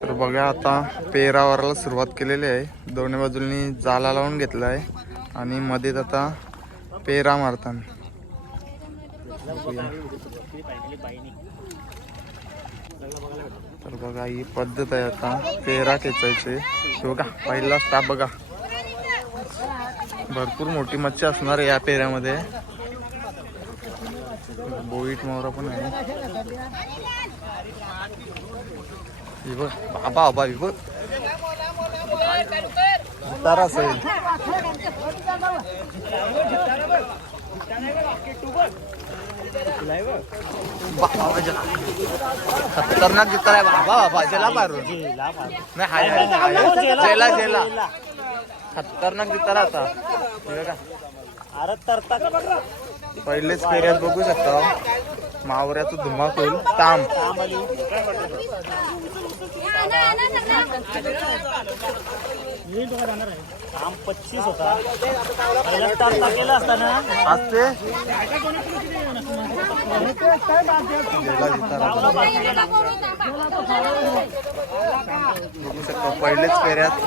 तर बघा आता पेरावरला सुरुवात केलेली आहे. दोन्ही बाजूंनी जाला लावून घेतला आहे. आणि मध्येच आता पेरा मारताना. तर बघा ही पद्धत आहे आता. पेरा खेचायचे. बघा पहिला स्टाफ बघा. भरपूर मोठी मच्छी असणार आहे या पेऱ्यामध्ये. बोईट मोहरा पण आहे. बघ बाबा बाबा ही बघ. तर असेल. खतरनाक दिसत आहे बाबा बाबा जेला मारून नाही हाय हाय, हाय. जेला जेला. खतरनाक दिसत आता. हे बघा. अरे तरता का बघ पहिलेच फेऱ्यात बघू शकता. मावऱ्याचं धुमाकूल ताम. काम पच्चीस होता. पहिला तरता केला असता ना? असते? गेला जितारा. बघू शकता पहिलेच फेऱ्यात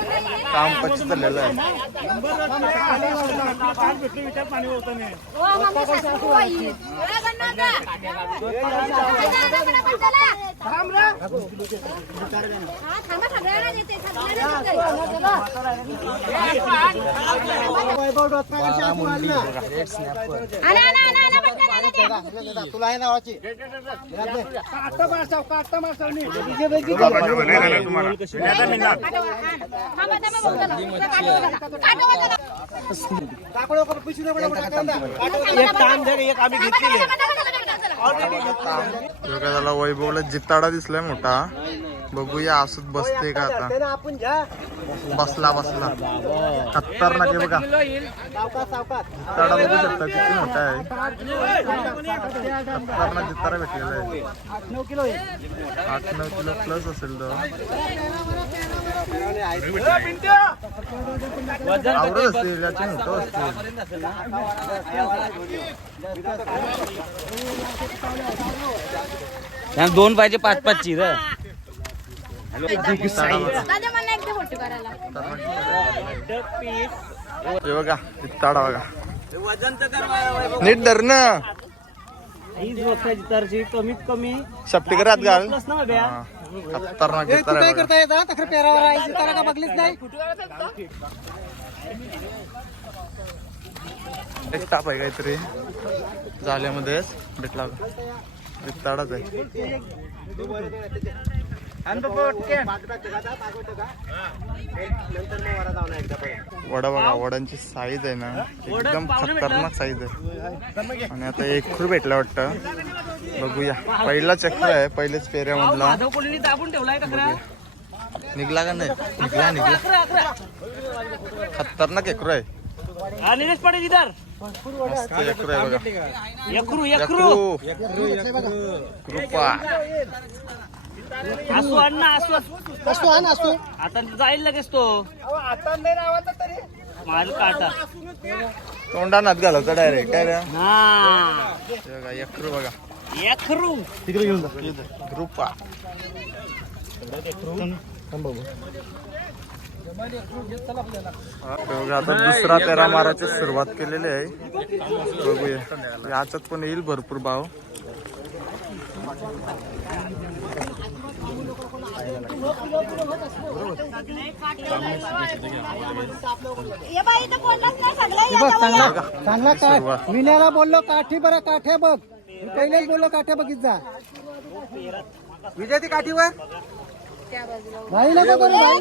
काम पच्चीस झालेलं आहे. तुला आहे नावाची एक काम जर एक आम्ही घेतलेली बघा त्याला वैभवला जिताडा दिसलाय मोठा बघूया असत बसते का आता? आपण घ्या. बसला बसला. खतरनाक आहे बघा. जिताडा बघू शकता किती मोठा आहे. खतरनाक जितारा भेटलेला आहे. आठ नऊ किलो प्लस असेल तो. आवडत असतील याचे मोठं असतील. दोन पाहिजे पाच पाच ची जिताडा. हे बघा जिताडा बघा वजन तर कर नीट धर ना. हीच बघतायची तरची कमीत कमी. शपटीकर हात घाल. खतरनाक काय. करता येतात पेरावर आहे का बघलीच नाही? एक ताप आहे काहीतरी. जाल्यामध्येच भेटला. जिताडाच आहे. वडा बघा वडांची साईज आहे ना एकदम खतरनाक साईज आहे. आणि आता एक खूर भेटला वाटतं. बघूया. पहिला चक्र आहे पहिलेच पेऱ्यामधला माधव कोणी दाबून ठेवलाय का निघला का नाही? निघला निघला. खतरनाक एकरू आहे. हा यखरू यखरू असू अण्णा असू ना असतो आता जाईल लगेच तो. माल काटा तोंडानात घालायचा डायरेक्ट काय रे? हा. बघा एकरू बघा. यखरू तिकडे घेऊन जा. बघा आता दुसरा पेरा मारायची सुरुवात केलेली आहे. बघूया. याच्यात पण येईल भरपूर भाव. चांगला बघा. काठ विण्याला बोललो काठी बरं काठ्या बघ. मी पहिलेच बोललो काठ्या बघित जा. विजय ती काठीवर भाई नका करू भाई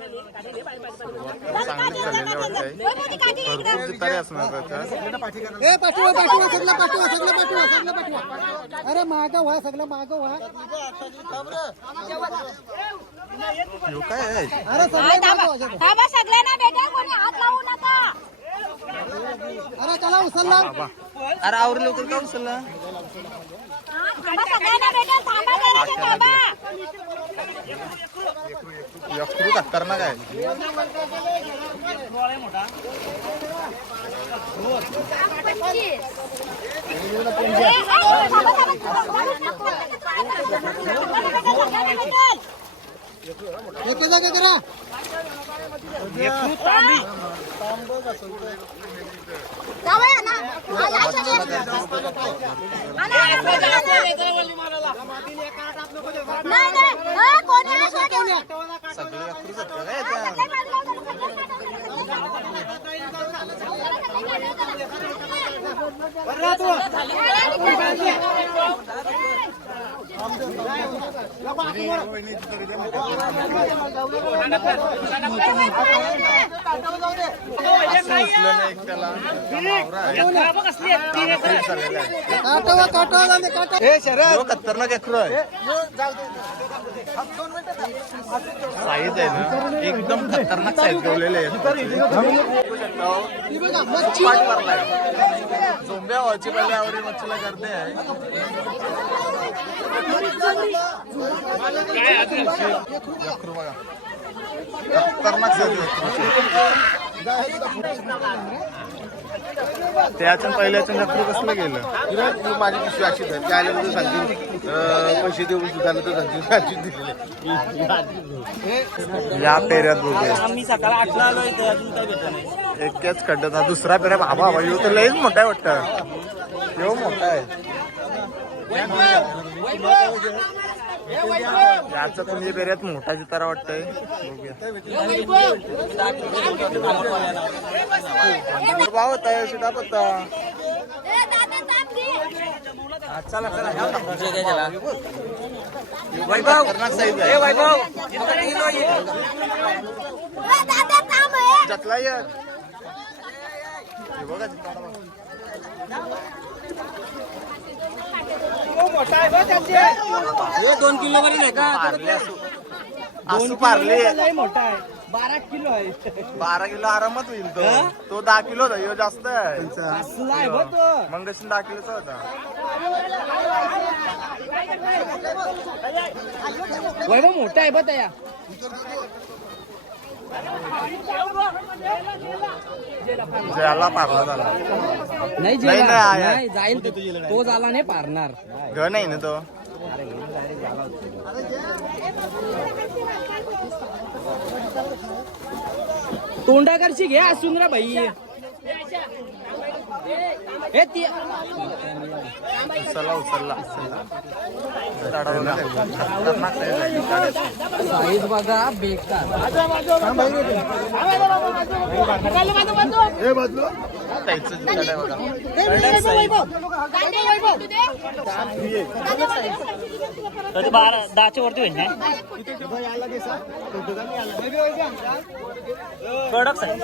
झालेली असणार ए पाठवा पाठवा सगळं पाठवा सगळं पाठवा सगळं पाठवा अरे माग व्हा सगळं माग व्हा काय अरे सगळं मागं व्हा. बेटा कोणी हात लावू नका अरे चला उचलला अरे आवरलं लवकर का उचलला सगळ्यांना थांबा यक्रू खतरनाक आहे एके जागे करा जाऊया ना हा, या सगळे. हा ना, नाही नाही हा, कोणी आहे शोध? सगळे यक्रूच आहेत का काय याच्यात? असं उचलं नाही एक त्याला आवरा आहे. तरी चालेल आहे. काटवा काटवा जाऊ दे काटवा शरद. यो खतरनाक यक्रू आहे. साईज आहे ना एकदम खतरनाक साईज हो. पाठ मारलाय. झोंब्या व्हायची पहिले आवडी मच्छीला करते आहे. खतरनाक साईज त्याच्या पहिल्याच्या यक्रू कसलं गेलं? ती माझी पिशवी अशीच आहे. त्या आल्यानंतर सांगतील पैसे देऊन झालं तर सांगतील दिलेले. या पेऱ्यात बघूया. एकच खड्ड्यात हा दुसरा पेऱ्या बाबा बाबा ह्यो तर लईच मोठा आहे वाटतं. ह्यो मोठा आहे. याचा पण हे मोठा चितारा वाटतंय. भाव होता पत्ता. चला चला खतरनाक आहे ए, दादा, हे. हे. दोन किलो वरील आहे का? असू असू पारले. मोठा आहे. बारा किलो आहे. बारा किलो आरामात होईल तो. तो दहा किलो होता ह्यो जास्त आहे. मंगशीन दहा किलोचा होता. वैभव मोठा आहे बघ जयाला पारला झाला. नाही नाही, नाही, जाईल तो. झाला नाही पारणार. घ नाही ना तो? तोंडाकरची घे सुंदरा भाई उचलला उचलला. साईज बघा बेकार. बारा दहाच्या वरती होईल कडक साईज.